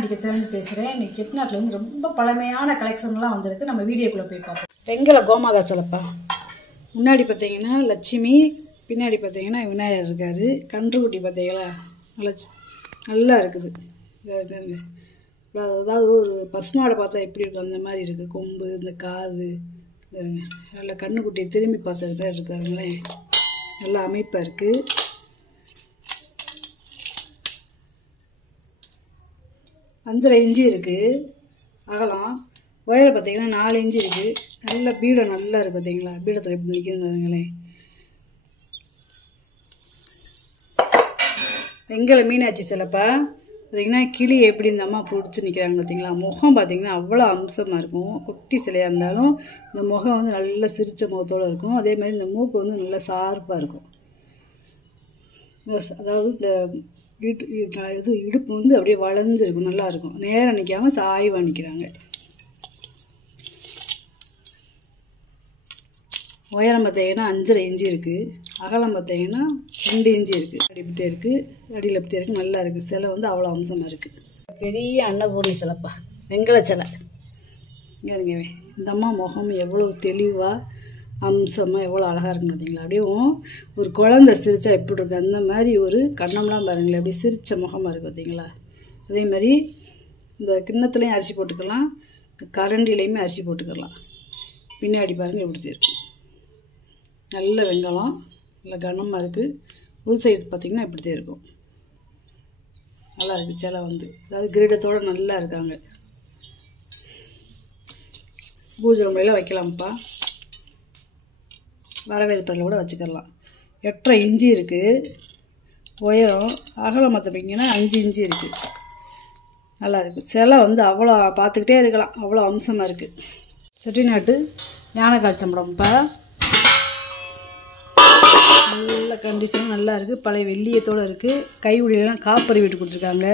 Chettinad kitchen பேசுகிறேன். இன்றைக்கி செட்டிநாட்டில் வந்து ரொம்ப பழமையான கலெக்ஷன்லாம் வந்திருக்கு. நம்ம வீடியோக்குள்ளே போய் பார்ப்போம். வெங்கல கோமாகாசலப்பா. முன்னாடி பார்த்தீங்கன்னா லட்சுமி, பின்னாடி பார்த்தீங்கன்னா விநாயகர் இருக்கார். கன்றுக்குட்டி பார்த்தீங்களா நல்லா இருக்குது. அதாவது ஒரு பசுமாடை பார்த்தா எப்படி இருக்கும் அந்த மாதிரி இருக்குது. கொம்பு, இந்த காது, நல்லா கண்ணுக்குட்டியை திரும்பி பார்த்தது பேர் இருக்காருங்களேன். நல்லா அமைப்பாக இருக்குது. 5.5 இன்ச்சு இருக்குது அகலம். ஒயரை பார்த்தீங்கன்னா 4 இன்ச்சு இருக்குது. நல்ல பீடம் நல்லா இருக்குது பார்த்தீங்களா. பீடத்தில் எப்படி நிற்கிதுன்னு பாருங்களேன். வெங்கல மீனாட்சி சிலப்பா பார்த்தீங்கன்னா கிளி எப்படி இந்த அம்மா பிடிச்சி நிற்கிறாங்க பார்த்தீங்களா. முகம் பார்த்தீங்கன்னா அவ்வளோ அம்சமாக இருக்கும். குட்டி சிலையாக இருந்தாலும் இந்த முகம் வந்து நல்ல சிரித்த முகத்தோடு இருக்கும். அதே மாதிரி இந்த மூக்கு வந்து நல்லா ஷார்ப்பாக இருக்கும். அதாவது இந்த இடுப்பு வந்து அப்படியே வளைஞ்சிருக்கும், நல்லாயிருக்கும். நேராக நிற்காமல் சாய்வாக நிற்கிறாங்க. உயரம் பார்த்தீங்கன்னா 5.5 இன்ச்சு இருக்குது. அகலம் பார்த்தீங்கன்னா 2 இன்ச்சு இருக்குது. அடிப்பட்டே இருக்குது, அடியில் பற்றி இருக்குது. நல்லா இருக்குது. சிலை வந்து அவ்வளோ அம்சமாக இருக்குது. பெரிய அன்னபூர்ணி சிலைப்பா, வெங்கல சிலை. இங்கே இருங்க. இந்த அம்மா முகம் எவ்வளோ தெளிவாக அம்சமாக எவ்வளோ அழகாக இருக்குன்னு பார்த்தீங்களா. அப்படியே ஒரு குழந்தை சிரித்தா எப்படி இருக்குது அந்த மாதிரி ஒரு கண்ணம்லாம் பாருங்களேன். அப்படியே சிரித்த முகமாக இருக்குது பார்த்தீங்களா. அதே மாதிரி இந்த கிண்ணத்துலேயும் அரிசி போட்டுக்கலாம், கரண்டிலையுமே அரிசி போட்டுக்கலாம். பின்னாடி பாருங்கள் எப்படி இருக்கும். நல்ல வெங்காயம், நல்ல கனமாக இருக்குது. உள் சைடு பார்த்திங்கன்னா இப்படி இருக்கும். நல்லா இருக்குது சிலை வந்து. அதாவது கிரீடத்தோடு நல்லா இருக்காங்க. பூஜை ரூம்லாம் வைக்கலாம்ப்பா. வரவேற்பறையில் கூட வச்சுக்கலாம். 8.5 இன்ச்சு இருக்குது உயரம். அகலம் பார்த்திங்கன்னா 5 இன்ச்சு இருக்குது. நல்லா இருக்குது. சிலை வந்து அவ்வளோ பார்த்துக்கிட்டே இருக்கலாம், அவ்வளோ அம்சமாக இருக்குது. செட்டிநாட்டு யானை காய்ச்சம்படம்ப்பா. நல்ல கண்டிஷனும் நல்லா இருக்குது. பழைய வெள்ளியத்தோடு இருக்குது. கை உள்ளெல்லாம் காப்பறி விட்டு கொடுத்துருக்காங்க.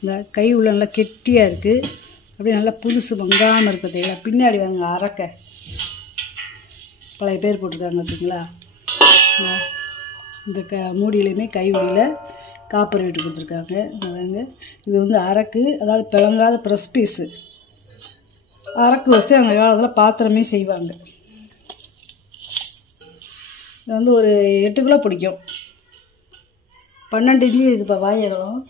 இந்த கை உள்ள நல்லா கெட்டியாக இருக்குது. அப்படியே நல்லா புதுசு மங்காமல் இருக்குது பார்த்தீங்களா. பின்னாடி வாங்க அரக்கை பழைய பேர் போட்டிருக்காங்க பார்த்தீங்களா. இந்த மூடியிலையுமே கை உளியில் காப்பறி விட்டு கொடுத்துருக்காங்க. இது வந்து அரக்கு, அதாவது பிளங்காத ப்ரெஸ் பீஸு. அரக்கு வச்சு அந்த காலத்தில் பாத்திரமே செய்வாங்க. இது வந்து ஒரு 8 கிலோ பிடிக்கும். 12 இன்ச்சு இருக்குதுப்பா வாயகலம்.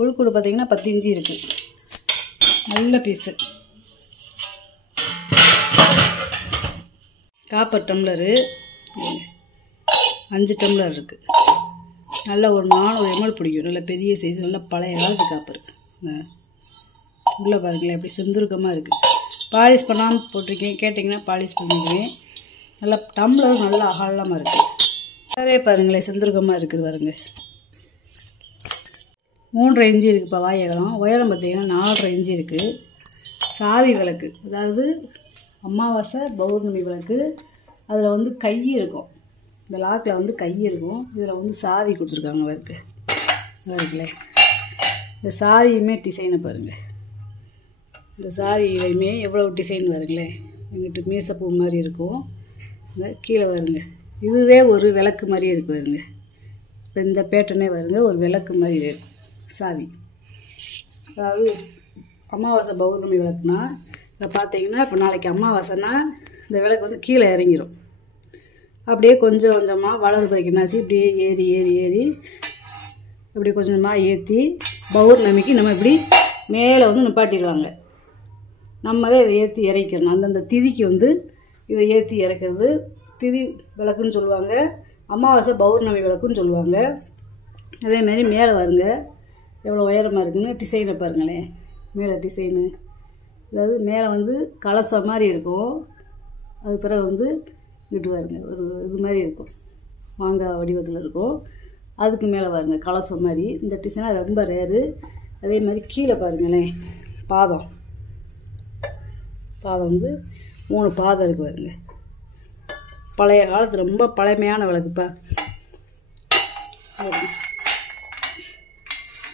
உள்கூடு பார்த்திங்கன்னா 10 இன்ச்சு இருக்குது. நல்ல பீஸு. காப்பர் டம்ளரு 5 டம்ளர் இருக்குது. நல்லா ஒரு 400 ml பிடிக்கும். நல்ல பெரிய சைஸ், நல்ல பழைய காலத்து காப்பர். உள்ளே பாருங்களேன் எப்படி செந்துருக்கமாக இருக்குது. பாலிஷ் பண்ணாமல் போட்டிருக்கேன். கேட்டிங்கன்னா பாலிஷ் பண்ணிக்குவேன். நல்லா டம்ளர் நல்லா அகலமாக இருக்குது. நிறைய பாருங்களேன் செந்துருக்கமாக இருக்குது பாருங்க. 3.5 இன்ச்சு இருக்குதுப்பா வாயகலம். உயரம் பார்த்திங்கன்னா 4.5 இன்ச்சு இருக்குது. சாவி விளக்கு, அதாவது அமாவாசை பௌர்ணமி விளக்கு. அதில் வந்து கை இருக்கும். இந்த லாக்கில் வந்து கை இருக்கும். இதில் வந்து சாவி கொடுத்துருக்காங்க அவருக்கு. இருக்குல்ல, இந்த சாவியுமே டிசைனை பாருங்கள். இந்த சாவியிலையுமே எவ்வளோ டிசைன் வருங்களேன். எங்கிட்ட மீசப்பூ மாதிரி இருக்கும். இந்த கீழே வருங்க. இதுவே ஒரு விளக்கு மாதிரியே இருக்குது வருங்க. இப்போ இந்த பேட்டர்னே வருங்க, ஒரு விளக்கு மாதிரி இருக்கும் சாவி. அதாவது அமாவாசை பௌர்ணமி விளக்குனா இப்போ பார்த்தீங்கன்னா, இப்போ நாளைக்கு அமாவாசைனா இந்த விளக்கு வந்து கீழே இறங்கிடும். அப்படியே கொஞ்சம் கொஞ்சமாக வலது பைக்கு நாசி இப்படியே ஏறி ஏறி ஏறி இப்படி கொஞ்சமாக ஏற்றி பௌர்ணமிக்கு நம்ம இப்படி மேலே வந்து நிப்பாட்டிடுவாங்க. நம்ம தான் இதை ஏற்றி இறக்கணும். அந்தந்த திதிக்கு வந்து இதை ஏற்றி இறக்கிறது திதி விளக்குன்னு சொல்லுவாங்க. அமாவாசை பௌர்ணமி விளக்குன்னு சொல்லுவாங்க. அதேமாதிரி மேலே வருங்க எவ்வளோ உயரமாக இருக்குன்னு டிசைனை பாருங்களேன். மேலே டிசைனு, அதாவது மேலே வந்து கலசம் மாதிரி இருக்கும். அது பிறகு வந்து இங்கிட்டு வருங்க ஒரு இது மாதிரி இருக்கும், மாங்காய் வடிவத்தில் இருக்கும். அதுக்கு மேலே வருங்க கலசம் மாதிரி. இந்த டிசைனாக ரொம்ப ரேரு. அதே மாதிரி கீழே பாருங்களேன் பாதம் வந்து 3 பாதம் இருக்குது பாருங்க. பழைய காலத்தில் ரொம்ப பழமையான விளக்குப்பா.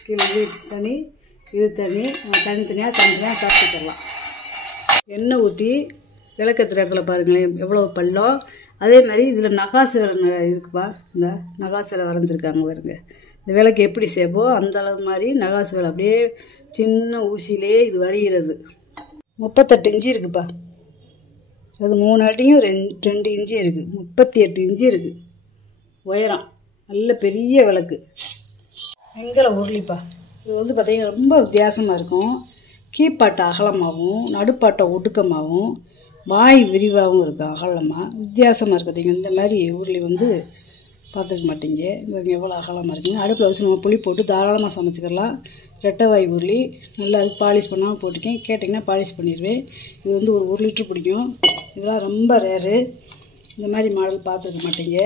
கீழே தனி, இது தனி, தனித்தனியாக காய்ச்சிக்கலாம். எண்ணெய் ஊற்றி விளக்கத்துற இடத்துல பாருங்களேன் எவ்வளோ பள்ளம். அதே மாதிரி இதில் நகாசிலை இருக்குப்பா. இந்த நகாசிலை வரைஞ்சிருக்காங்க பாருங்க. இந்த விளக்கு எப்படி சேப்போ அந்த அளவு மாதிரி நகாசு விளக்கு அப்படியே சின்ன ஊசியிலே இது வரிகிறது. 38 இன்ச்சு இருக்குப்பா. அது 3 அடியும் 2 இன்ச்சு இருக்குது. 38 இன்ச்சு இருக்குது உயரம். நல்ல பெரிய விளக்கு. வெங்கல உருளிப்பா. இது வந்து பார்த்திங்கன்னா ரொம்ப வித்தியாசமாக இருக்கும். கீழ்பாட்டை அகலமாகவும் நடுப்பாட்டை ஒடுக்கமாகவும் வாய் விரிவாகவும் இருக்கும். அகலமாக வித்தியாசமாக இருக்குது. பார்த்திங்க இந்த மாதிரி உருளி வந்து பார்த்துக்க மாட்டீங்க. இங்கே எவ்வளோ அகலமாக இருக்குங்க. அடுப்பில் வச்சு நம்ம புளி போட்டு தாராளமாக சமைச்சிக்கலாம். ரெட்டை வாய் உருளி நல்லா பாலிஷ் பண்ணாமல் போட்டிருக்கேன். கேட்டிங்கன்னா பாலிஷ் பண்ணிடுவேன். இது வந்து ஒரு 1 லிட்ரு பிடிக்கும். இதெல்லாம் ரொம்ப ரேரு. இந்த மாதிரி மாடல் பார்த்துருக்க மாட்டீங்க.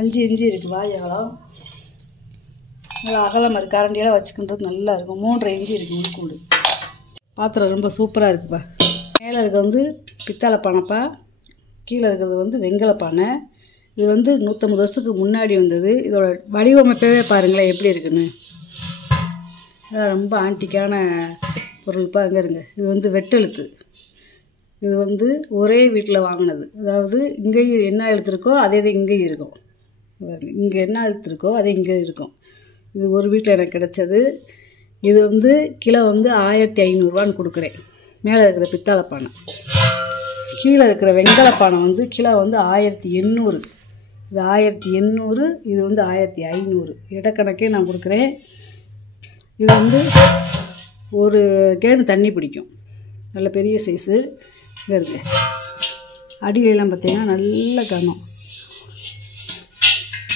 5 இன்ச்சு இருக்குது வாய் அகலம். நல்லா அகலமாக இருக்குது. கரண்டியெல்லாம் வச்சுக்கின்றது நல்லா இருக்கும். 3.5 இன்ச்சு இருக்குது உள்கூடு. பாத்திரம் ரொம்ப சூப்பராக இருக்குப்பா. மேலே இருக்கிறது வந்து பித்தளை பானைப்பா. கீழே இருக்கிறது வந்து வெங்கல பானை. இது வந்து 150 வருஷத்துக்கு முன்னாடி வந்தது. இதோட வடிவமைப்பவே பாருங்களேன் எப்படி இருக்குன்னு. அதான் ரொம்ப ஆன்டிக்கான பொருள்ப்பா. அங்கே இருங்க. இது வந்து வெட்டெழுத்து. இது வந்து ஒரே வீட்டில் வாங்கினது. அதாவது இங்கேயும் என்ன எழுத்து இருக்கோ அதே தான் இங்கேயும் இருக்கும். இங்கே என்ன எழுத்து இருக்கோ அதே இங்கே இருக்கும். இது ஒரு வீட்டில் எனக்கு கிடச்சது. இது வந்து கிலோ வந்து 1500 கொடுக்குறேன். மேலே இருக்கிற பித்தளை பானை. கீழே இருக்கிற வெங்கல பானை வந்து கிலோ வந்து 1800. இது 1800. இது வந்து 1500. இடக்கணக்கே நான் கொடுக்குறேன். இது வந்து ஒரு கேனு தண்ணி பிடிக்கும். நல்ல பெரிய சைஸு. இங்கே இருக்கு. அடியிலெல்லாம் பார்த்திங்கன்னா நல்ல கனம்.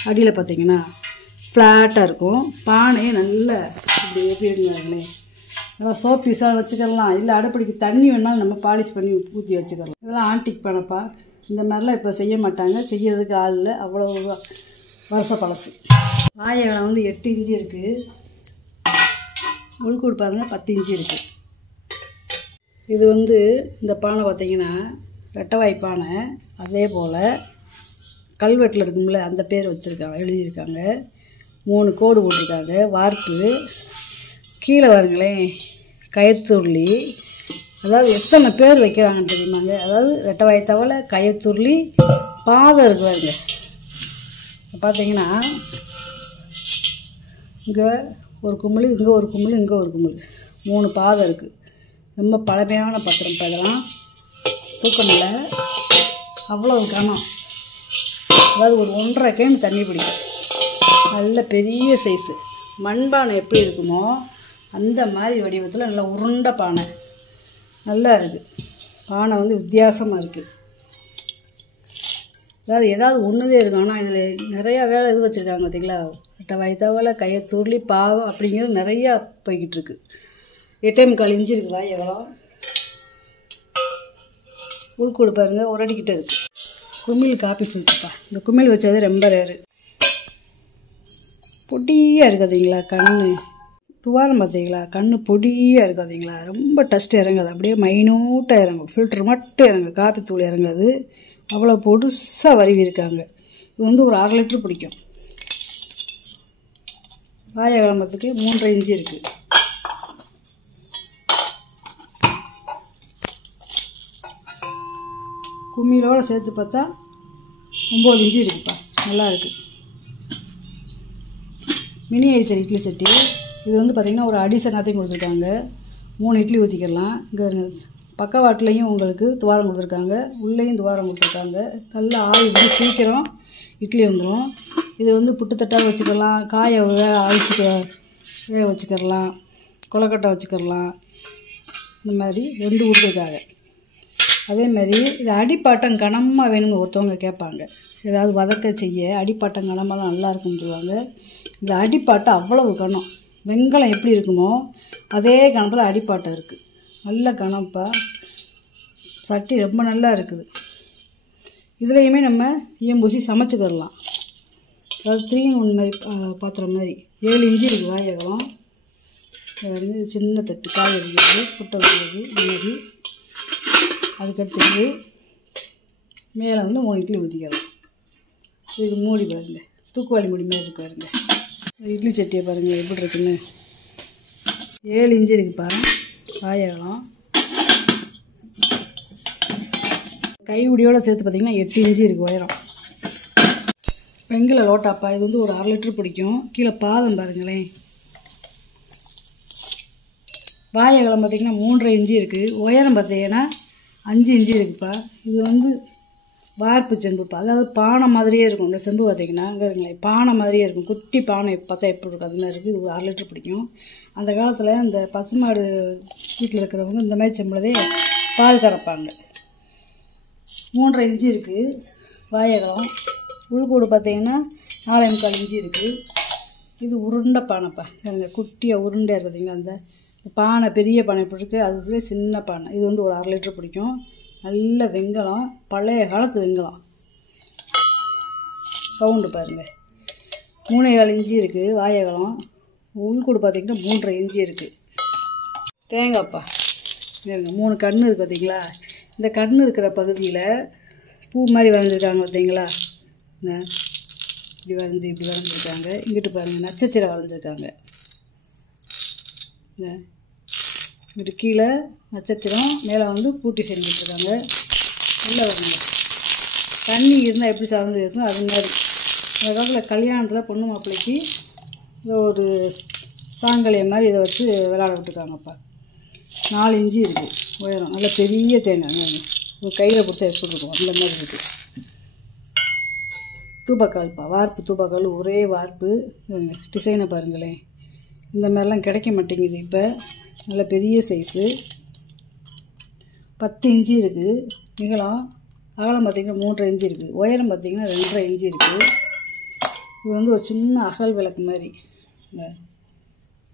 அடியில் பார்த்திங்கன்னா ஃப்ளாட்டாக இருக்கும். பானையே நல்ல இப்படி எப்படி இருந்தாங்களே. அதெல்லாம் சோப் பீஸாக வச்சுக்கலாம். இல்லை அடுப்படிக்கு தண்ணி வேணாலும் நம்ம பாலிஷ் பண்ணி ஊற்றி வச்சுக்கலாம். இதெல்லாம் ஆன்டிக் பானைப்பா. இந்த மாதிரிலாம் இப்போ செய்ய மாட்டாங்க. செய்யறதுக்கு ஆள் இல்லை. அவ்வளோ வருஷ பழசு. வாயகலம் வந்து 8 இன்ச்சு இருக்குது. உள்கூடு பாருங்கள் 10 இன்ச்சு இருக்குது. இது வந்து இந்த பானை பார்த்திங்கன்னா ரெட்டைவாய் பானை. அதே போல் கல்வெட்டில் இருக்கும்ல அந்த பேர் வச்சுருக்காங்க, எழுதியிருக்காங்க. 3 கோடு போட்டிருக்காங்க. வார்ப்பு. கீழே பாருங்களேன் கயத்துருளி. அதாவது எத்தனை பேர் வைக்கிறாங்கன்னு தெரியுமாங்க. அதாவது ரெட்டைவாய் தவளை, கயத்துருளி, பாதம் இருக்கு பாருங்க. பார்த்தீங்கன்னா இங்கே ஒரு குமிழ், இங்கே ஒரு குமிழ், இங்கே ஒரு குமிழ், 3 பாதம் இருக்குது. ரொம்ப பழமையான பத்திரம். இதெல்லாம் தூக்கமில்லை. அவ்வளோ கனம். அதாவது ஒரு 1.5 கேன் தண்ணி பிடிக்கும். நல்ல பெரிய சைஸு. மண்பானை எப்படி இருக்குமோ அந்த மாதிரி வடிவத்தில் நல்லா உருண்டை பானை. நல்லா இருக்குது. பானை வந்து வித்தியாசமாக இருக்குது. ஏதாவது ஒன்றுதே இருக்கும். ஆனால் இதில் நிறையா வேலை இது வச்சுருக்காங்க பார்த்திங்களா. ரெட்டை வயத்தவலை, கையத்துருளி, பாவம் அப்படிங்கிறது நிறையா போய்கிட்டு இருக்குது. 8.25 இன்ச்சு இருக்குது வாயகலம். உள்கூடு பாருங்கள் ஒரு அடிக்கிட்ட இருக்குது. குமிழ் காப்பி ஃபில்டர்ப்பா. இந்த குமிழ் வச்சது ரொம்ப ரேரு. பொடியாக இருக்காதீங்களா கண்ணு. துவாரம் பார்த்தீங்களா கண்ணு பொடியாக இருக்காதீங்களா. ரொம்ப டஸ்ட்டு இறங்காது. அப்படியே மைனூட்டாக இறங்கும். ஃபில்ட்ரு மட்டும் இறங்கும். காப்பி தூள் இறங்காது. அவ்வளோ பொடுசாக வருவி இருக்காங்க. இது வந்து ஒரு 1/2 லிட்ரு பிடிக்கும். வாயகலம்பத்துக்கு 3.5 இன்ச்சு இருக்குது. கும்மியோடு சேர்த்து பார்த்தா 9 இன்ச்சு இருக்குப்பா. நல்லா இருக்குது. மினி ஐசர் இட்லி சட்டி. இது வந்து பார்த்திங்கன்னா ஒரு அடிசனாத்தையும் கொடுத்துருக்காங்க. 3 இட்லி ஊற்றிக்கலாம். இங்கே பக்கவாட்டிலையும் உங்களுக்கு துவாரம் கொடுத்துருக்காங்க. உள்ளேயும் துவாரம் கொடுத்துருக்காங்க. நல்லா ஆவி வந்து சீக்கிரம் இட்லி வந்துடும். இது வந்து புட்டுத்தட்டாக வச்சுக்கலாம். காயை வேக வச்சுக்கலாம். கொலக்கட்டை வச்சுக்கலாம். இந்த மாதிரி 2 கொடுத்துருக்காங்க. அதேமாதிரி இது அடிப்பாட்டம் கனமாக வேணும்னு ஒருத்தவங்க கேட்பாங்க. ஏதாவது வதக்க செய்ய அடிப்பாட்டம் கனமாக தான் நல்லாயிருக்குன்னு சொல்லுவாங்க. இந்த அடிப்பாட்டம் அவ்வளவு கனம். வெங்காயம் எப்படி இருக்குமோ அதே கணத்தில் அடிப்பாட்டம் இருக்குது. நல்ல கனப்பா. சட்டி ரொம்ப நல்லா இருக்குது. இதுலேயுமே நம்ம ஈயம்பூசி சமைச்சிக்கிறலாம். அதாவது 3-in-1 மாதிரி பாத்திரம் மாதிரி. 7 இன்ச்சு இருக்குது வாயகலம். வந்து சின்ன தட்டு காய் அடிக்கிறது, புட்டை வைக்கிறது, மாதிரி. அதுக்கடுத்து மேலே வந்து 3 இட்லி ஊற்றிக்கலாம். இதுக்கு மூடி பாருங்கள். தூக்குவாளி மூடி மாதிரி இருக்கு பாருங்கள். இட்லி சட்டியை பாருங்கள் எப்படி இருக்குன்னு. 7 இன்ச்சு இருக்குது பாருங்கள் வாயகலம். கையுடியோடு சேர்த்து பார்த்திங்கன்னா 8 இன்ச்சு இருக்குது உயரம். வெங்கல லோட்டாப்பா. இது வந்து ஒரு 1/2 லிட்டர் பிடிக்கும். கீழே பாதம் பாருங்களேன். வாழைகளம் பார்த்திங்கன்னா 3.5 இன்ச்சு இருக்குது. உயரம் பார்த்திங்கன்னா 5 இன்ச்சு இருக்குப்பா. இது வந்து வார்ப்பு செம்புப்பா. அதாவது பானை மாதிரியே இருக்கும். இந்த செம்பு பார்த்திங்கன்னா அங்கே இருக்குங்களேன், பானை மாதிரியே இருக்கும். குட்டி பானை பார்த்தா எப்படி இருக்கும் அது மாதிரி இருக்குது. இது 1/2 லிட்டர் பிடிக்கும். அந்த காலத்தில் இந்த பசுமாடு வீட்டில் இருக்கிறவங்க இந்த மாதிரி செம்புலதே பால் கறப்பாங்க. 3.5 இன்ச்சு இருக்குது வாழைகளம். உள்கூடு பார்த்திங்கன்னா 4.25 இன்ச்சு இருக்குது. இது உருண்டை பானைப்பா. எனக்கு குட்டியாக உருண்டையாக இருக்குதுங்க. அந்த பானை பெரிய பானை எப்படி இருக்குது, அதுவே சின்ன பானை. இது வந்து ஒரு 1/2 லிட்டர் பிடிக்கும். நல்ல வெங்கலம், பழைய காலத்து வெங்கலம். கவுண்டு பாருங்கள், 3.25 இன்ச்சு இருக்குது வாழைகளம். உள்கூடு பார்த்திங்கன்னா 3.5 இன்ச்சு இருக்குது. தேங்காய்ப்பா இருங்க, 3 கன்று இருக்குது பார்த்திங்களா. இந்த கன்று இருக்கிற பகுதியில் பூ மாதிரி வரைஞ்சிருக்காங்க பார்த்திங்களா. இந்த இப்படி வரைஞ்சிருக்காங்க. இங்கிட்டு பாருங்கள் நட்சத்திரம் வரைஞ்சிருக்காங்க. இந்த இங்கிட்டு கீழே நட்சத்திரம், மேலே வந்து பூட்டி செஞ்சுட்ருக்காங்க. உள்ளே வருங்க தண்ணி இருந்தால் எப்படி சார்ந்து இருக்கும் அது மாதிரி. அந்த காலத்தில் கல்யாணத்தில் பொண்ணு மாப்பிள்ளைக்கு இதை ஒரு சாங்கலியம் மாதிரி இதை வச்சு விளையாட விட்டுருக்காங்கப்பா. 4 இன்ச்சு இருக்குது உயரம். நல்ல பெரிய தேங்காய். ஒரு கையில் பிடிச்சா எப்படி இருக்கும் அந்த மாதிரி இருக்குது. தூப்பக்கால்ப்பா, வார்ப்பு தூப்பக்கால், ஒரே வார்ப்பு. டிசைனை பாருங்களேன். இந்த மாதிரிலாம் கிடைக்க மாட்டேங்குது இப்போ. நல்ல பெரிய சைஸு. 10 இன்ச்சு இருக்குது நீளம். அகலம் பார்த்திங்கன்னா 3.5 இன்ச்சு இருக்குது. உயரம் பார்த்திங்கன்னா 2.5 இன்ச்சு இருக்குது. இது வந்து ஒரு சின்ன அகல் விளக்கு மாதிரி.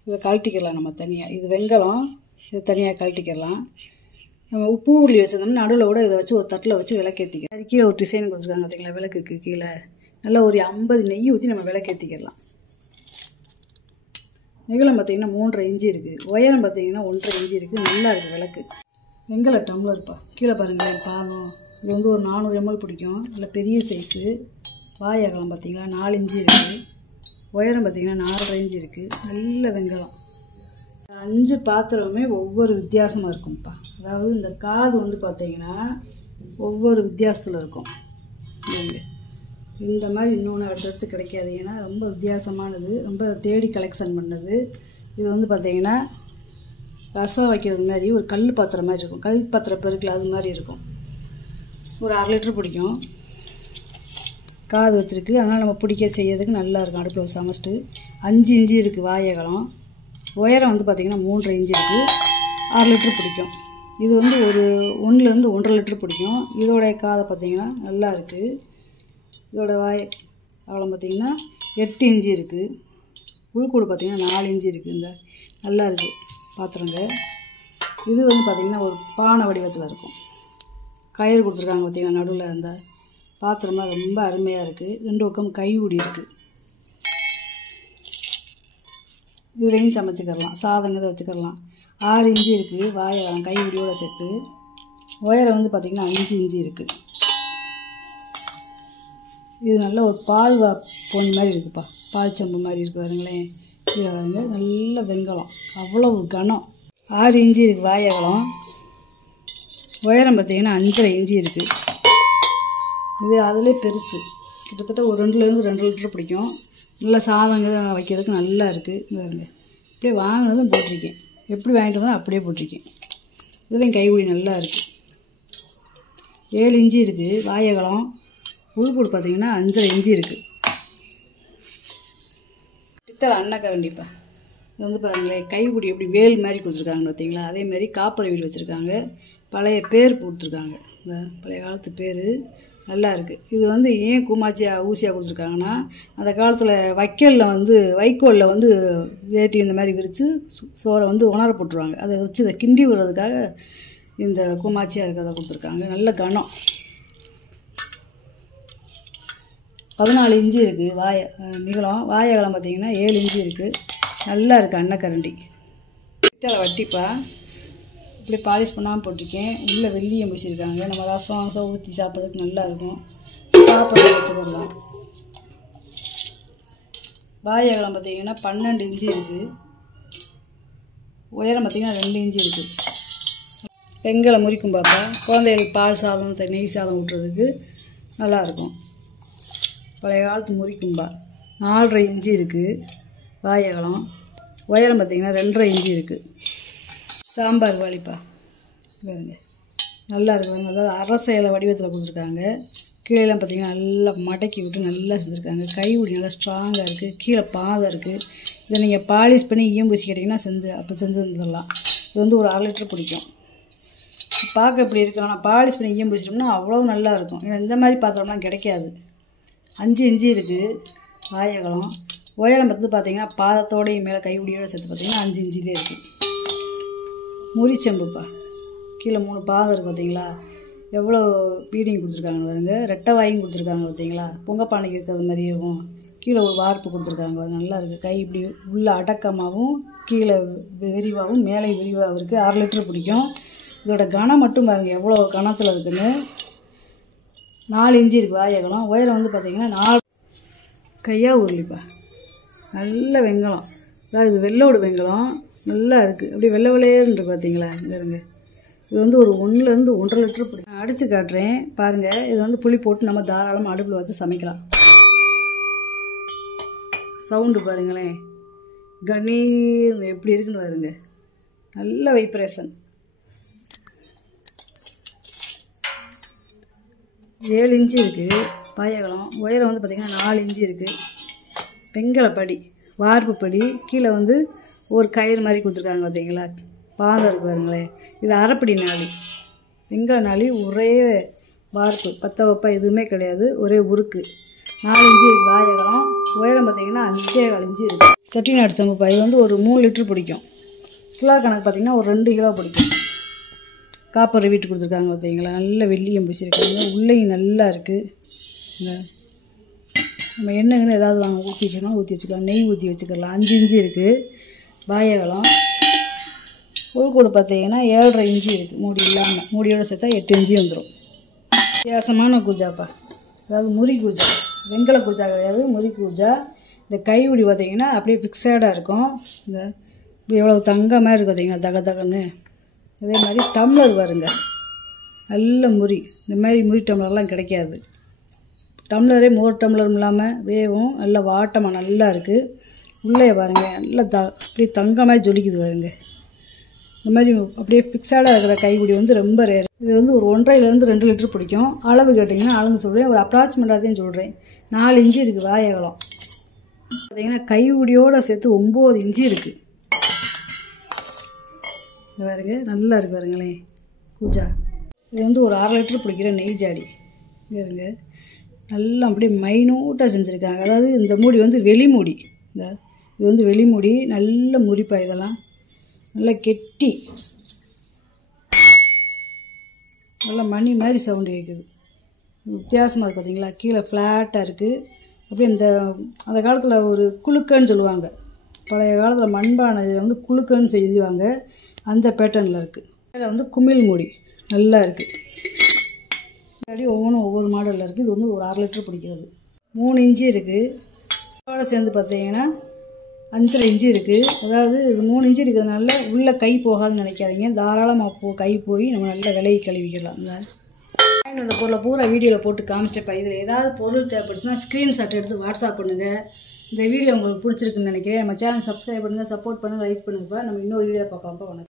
இதை கழட்டிக்கலாம் நம்ம தனியாக. இது வெங்கலம், இது தனியாக கழட்டிக்கலாம். நம்ம உப்பு உருளி வச்சுருந்தோம்னா நடுவில் கூட இதை வச்சு ஒரு தட்டில் வச்சு விளக்கேற்றிக்கலாம். அது கீழே ஒரு டிசைன் கொடுத்துருக்காங்க பார்த்திங்களா விளக்குக்கு கீழே. நல்லா ஒரு 50 நெய் ஊற்றி நம்ம விளக்கேற்றிக்கலாம். நீளம் பார்த்திங்கன்னா 3.5 இன்ச்சு இருக்குது. உயரம் பார்த்திங்கன்னா 1.5 இன்ச்சு இருக்குது. நல்லா இருக்குது விளக்கு. வெங்கல டம்ளர்ப்பா. கீழே பாருங்களேன் பாதம். இது வந்து ஒரு 400 ml பிடிக்கும். நல்ல பெரிய சைஸு. வாய் அகலம் பார்த்திங்களா 4 இன்ச்சு இருக்குது. உயரம் பார்த்திங்கன்னா 4.5 இன்ச்சு இருக்குது. நல்ல வெங்கலம். 5 பாத்திரமே ஒவ்வொரு வித்தியாசமாக இருக்கும்ப்பா. அதாவது இந்த காது வந்து பார்த்திங்கன்னா ஒவ்வொரு வித்தியாசத்தில் இருக்கும். இந்த மாதிரி இன்னொன்று அடுத்தடுத்து கிடைக்காது. ஏன்னா ரொம்ப வித்தியாசமானது, ரொம்ப தேடி கலெக்ஷன் பண்ணது. இது வந்து பார்த்திங்கன்னா ரசம் வைக்கிறது மாதிரி ஒரு கல் பாத்திரம் மாதிரி இருக்கும். கல் பாத்திரம் பெருக்கில் அது மாதிரி இருக்கும். ஒரு 1/2 லிட்டர் பிடிக்கும். காது வச்சுருக்கு. அதனால் நம்ம பிடிக்க செய்யறதுக்கு நல்லாயிருக்கும். அடுப்பில் சமைச்சிட்டு 5 இன்ச்சு இருக்குது வாயகலம். உயரம் வந்து பார்த்திங்கன்னா 3.5 இன்ச்சு இருக்குது. 6 லிட்டர் பிடிக்கும். இது வந்து ஒரு 1லேருந்து 1.5 லிட்டர் பிடிக்கும். இதோடைய காதை பார்த்திங்கன்னா நல்லா இருக்குது. இதோட வாய் அகலம் பார்த்திங்கன்னா 8 இன்ச்சு இருக்குது. உள்கூடு பார்த்திங்கன்னா 4 இன்ச்சு இருக்குது. இந்த நல்லா இருக்குது பாத்திரங்க. இது வந்து பார்த்திங்கன்னா ஒரு பானை வடிவத்தில் இருக்கும். கயிறு கொடுத்துருக்காங்க பார்த்திங்கன்னா நடுவில். அந்த பாத்திரமாக ரொம்ப அருமையாக இருக்குது. 2 பக்கம் கைவுடி இருக்குது. இதுலேயும் சமைச்சிக்கிறலாம். சாதங்க வச்சுக்கிறலாம். 6 இன்ச்சு இருக்குது வாயகலம் கைவுடியோடு சேர்த்து. உயரம் வந்து பார்த்திங்கன்னா 5 இன்ச்சு இருக்குது. இது நல்ல ஒரு பால் பொன் மாதிரி இருக்குப்பா. பால் செம்பு மாதிரி இருக்குது பாருங்களேன். கீழே பாருங்க நல்ல வெங்கலம். அவ்வளவு கனம். 6 இன்ச்சு இருக்குது வாயகலம். உயரம் பார்த்திங்கன்னா 5.5 இன்ச்சு இருக்குது. இது அதிலே பெருசு. கிட்டத்தட்ட ஒரு 2லேருந்து 2 லிட்டர் பிடிக்கும். நல்லா சாதங்க வைக்கிறதுக்கு நல்லா இருக்குது. பாருங்க அப்படியே வாங்கினதும் போட்டிருக்கேன். எப்படி வாங்கிட்டு வந்தாலும் அப்படியே போட்டிருக்கேன். இதுலேயும் கைவிடி நல்லா இருக்குது. 7 இன்ச்சு இருக்குது வாயகலம். உள்கூடு பார்த்திங்கன்னா 5.5 இன்ச்சு இருக்குது. பித்தளை அன்னக்கரண்டிப்பா. இது வந்து பாருங்களேன் கைப்பிடி எப்படி வேல் மாதிரி கொடுத்துருக்காங்க பார்த்தீங்களா. அதேமாதிரி காப்பர் வீடு வச்சுருக்காங்க. பழைய பேர் கொடுத்துருக்காங்க. இந்த பழைய காலத்து பேர் நல்லா இருக்குது. இது வந்து ஏன் கூமாச்சியாக ஊசியாக கொடுத்துருக்காங்கன்னா அந்த காலத்தில் வைக்கோலில் வந்து வேட்டி இந்த மாதிரி விரித்து சோறை வந்து உணர போட்டுருவாங்க. அதை வச்சு இதை கிண்டி விடுறதுக்காக இந்த கூமாச்சியாக இருக்கிறத கொடுத்துருக்காங்க. நல்ல கனம். 14 இன்ச்சு இருக்குது நீளம். வாயகலம் பார்த்திங்கன்னா 7 இன்ச்சு இருக்குது. நல்லா இருக்குது அன்னக்கரண்டி. பித்தளை வட்டிப்பா. இப்படி பாலிஷ் பண்ணாமல் போட்டிருக்கேன். உள்ளே வெள்ளியை முடிச்சிருக்காங்க. நம்ம ரசம் ஊற்றி சாப்பிட்றதுக்கு நல்லாயிருக்கும். சாப்பிட வச்சுக்கலாம். வாயகலம் பார்த்திங்கன்னா 12 இன்ச்சு இருக்குது. உயரம் பார்த்திங்கன்னா 2 இன்ச்சு இருக்குது. வெங்கலை முறிக்கும் பாப்பா. குழந்தைகளுக்கு பால் சாதம் நெய் சாதம் ஊட்டுறதுக்கு நல்லாயிருக்கும். பழைய காலத்து முறிக்கும்பா. 4.5 இன்ச்சு இருக்குது வாயகலம். உயரம் பார்த்திங்கன்னா 2.5 இன்ச்சு இருக்குது. சாம்பார் வாளிப்பா பாருங்க, நல்லா இருக்குது. அதாவது அரச இலை வடிவத்தில் கொடுத்துருக்காங்க. கீழெல்லாம் பார்த்திங்கன்னா நல்லா மடக்கி விட்டு நல்லா செஞ்சுருக்காங்க. கைவிடி நல்லா ஸ்ட்ராங்காக இருக்குது. கீழே பாதை இருக்குது. இதை நீங்கள் பாலிஷ் பண்ணி பூசி கேட்டிங்கன்னா அப்போ செஞ்சு தந்துடலாம். இது வந்து ஒரு 1/2 லிட்டர் பிடிக்கும். பார்க்க எப்படி இருக்கு, ஆனால் பாலிஷ் பண்ணி பூசிட்டோம்னா அவ்வளோ நல்லா இருக்கும். ஏன்னா இந்த மாதிரி பாத்திரம்லாம் கிடைக்காது. 5 இன்ச்சு இருக்குது வாயகலம். உயரம் பார்த்திங்கன்னா பாதத்தோடையும் மேலே கைவிடியோடு சேர்த்து பார்த்திங்கன்னா 5 இன்ச்சிலே இருக்குது. முறிச்செம்புப்பா, கீழே 3 பாதம் இருக்குது பார்த்தீங்களா, எவ்வளோ பீடிங் கொடுத்துருக்காங்க பாருங்க. ரெட்டை வாயும் கொடுத்துருக்காங்க பார்த்தீங்களா, பொங்கப்பானைக்கு இருக்கிறது மாதிரியும். கீழே ஒரு வார்ப்பு கொடுத்துருக்காங்க பாருங்க, நல்லா இருக்குது. கை இப்படி உள்ள அடக்கமாகவும் கீழே விரிவாகவும் மேலே விரிவாகவும் இருக்குது. 1/2 லிட்டர் பிடிக்கும். இதோட கனம் மட்டும் பாருங்கள் எவ்வளோ கனத்தில் இருக்குன்னு. 4 இன்ச்சு இருக்குது வாயகலம். உயரம் வந்து பார்த்திங்கன்னா 4 கையாக உருளிப்பா. நல்ல வெங்கலம், அதாவது இது வெள்ளோடு வெங்கலம் நல்லா இருக்குது. அப்படியே வெள்ளை வெள்ளையேன்னு பார்த்தீங்களா. இந்த இருங்க, இது வந்து ஒரு 1லேருந்து 1.5 லிட்டர் பிடிக்கும். நான் அடித்து காட்டுறேன் பாருங்கள். இது வந்து புளி போட்டு நம்ம தாராளமாக அடுப்பில் வச்சு சமைக்கலாம். சவுண்டு பாருங்களேன், கணீர் எப்படி இருக்குன்னு பாருங்க. நல்ல வைப்ரேஷன். 7 இன்ச்சு இருக்குது பாயகலம். உயரம் வந்து பார்த்திங்கன்னா 4 இன்ச்சு இருக்குது. வெங்கலப்படி, வார்ப்பு படி. கீழே வந்து ஒரு கயிறு மாதிரி கொடுத்துருக்காங்க பார்த்தீங்களா, பாதம் இருக்குது பாருங்களேன். இது அரைப்படி நாளி, வெங்கல நாளி. ஒரே வார்ப்பு, பத்த வைப்பா எதுவுமே கிடையாது, ஒரே உருக்கு. 4 இன்ச்சு இருக்குது வாயகலம். உயரம் பார்த்திங்கன்னா 5.25 இன்ச்சு இருக்குது. செட்டிநாடு செம்புப்பா. இது வந்து ஒரு 3 லிட்டர் பிடிக்கும். கிலோ கணக்கு பார்த்திங்கன்னா ஒரு 2 கிலோ பிடிக்கும். காப்பர் வீட்டு கொடுத்துருக்காங்க பார்த்தீங்களா, நல்ல வெள்ளியம் பூசிருக்காங்க. உள்ளேயும் நல்லா இருக்குது. இந்த நம்ம எண்ணெய்னு ஏதாவது ஊற்றி வச்சுக்கலாம், ஊற்றி வச்சுக்கலாம். நெய் ஊற்றி வச்சுக்கலாம். 5 இன்ச்சு இருக்குது வாயகலம். உள்கூடு பார்த்தீங்கன்னா 7.5 இன்ச்சு இருக்குது. மூடி இல்லாமல், மூடியோடு சேர்த்தா 8 இன்ச்சு வந்துடும். வித்தியாசமான கூஜாப்பா, அதாவது முறி கூஜா. வெங்கல கூஜா கிடையாது, முறி கூஜா. இந்த கைவிடி பார்த்திங்கன்னா அப்படியே ஃபிக்ஸடாக இருக்கும். இந்த எவ்வளோ தங்கமாக இருக்குது பார்த்திங்கன்னா, தக தகன்னு. அதே மாதிரி டம்ளர் பாருங்க, நல்ல முறி. இந்த மாதிரி முறி டம்ளர்லாம் கிடைக்காது. டம்ளரே மோர் டம்ளரும் இல்லாமல் வேவும் நல்ல வாட்டமாக நல்லா இருக்குது. உள்ளே பாருங்கள் நல்லா அப்படியே தங்கமாக ஜொலிக்குது பாருங்க. இந்த மாதிரி அப்படியே ஃபிக்ஸடாக இருக்கிற கைப்பிடி வந்து ரொம்ப ரேர். இது வந்து ஒரு 1.5லேருந்து 2 லிட்டர் பிடிக்கும். அளவு கேட்டிங்கன்னா அளந்து சொல்கிறேன், ஒரு அப்ராக்சிமேட்டாக சொல்கிறேன். 4 இன்ச்சு இருக்குது வாயகலம். பார்த்திங்கன்னா கைப்பிடியோடு சேர்த்து 9 இன்ச்சு இருக்குது. இது பாருங்க, நல்லா இருக்குது பாருங்களேன் பூஜா. இது வந்து ஒரு 1/2 லிட்டர் பிடிக்கிற நெய் ஜாடி. இருங்க, நல்லா அப்படியே மைனூட்டாக செஞ்சுருக்காங்க. அதாவது இந்த மூடி வந்து வெளிமூடி. இது வந்து வெளிமூடி. நல்ல முறிப்பா. இதெல்லாம் நல்லா கெட்டி, நல்லா மணி மாதிரி சவுண்டு கேட்குது. வித்தியாசமாக இருக்குது பார்த்தீங்களா. கீழே ஃப்ளாட்டாக இருக்குது. அப்படியே அந்த காலத்தில் ஒரு குழுக்கன்னு சொல்லுவாங்க. பழைய காலத்தில் மண்பானையில் வந்து குழுக்கன்னு செய்வாங்க. அந்த பேட்டர்னில் இருக்குது. அதில் வந்து குமிழ் மூடி நல்லா இருக்குது. அப்படி ஒவ்வொரு மாடலில் இருக்குது. இது வந்து ஒரு 1/2 லிட்டர் பிடிக்கிறது. 3 இன்ச்சு இருக்குது. அதோட சேர்ந்து பார்த்தீங்கன்னா 5.5 இன்ச்சு இருக்குது. அதாவது இது 3 இன்ச்சு இருக்கிறதுனால உள்ளே கை போகாதுன்னு நினைக்காதீங்க. தாராளமாக கை போய் நம்ம நல்லா விலையை கழுவிக்கலாம். இந்த பொருளை பூரா வீடியோவில் போட்டு காமிச்சிட்டேன். இதில் ஏதாவது பொருள் தேவைப்படுச்சுன்னா ஸ்க்ரீன்ஷாட் எடுத்து வாட்ஸ்அப் பண்ணுங்கள். இந்த வீடியோ உங்களுக்கு பிடிச்சிருக்குன்னு நினைக்கிறேன். நம்ம சேனல் சப்ஸ்கிரைப் பண்ணுங்கள், சப்போர்ட் பண்ணுங்கள், லைக் பண்ணுங்கப்பா. நம்ம இன்னொரு வீடியோ பார்க்கலாம்ப்பா. வணக்கம்.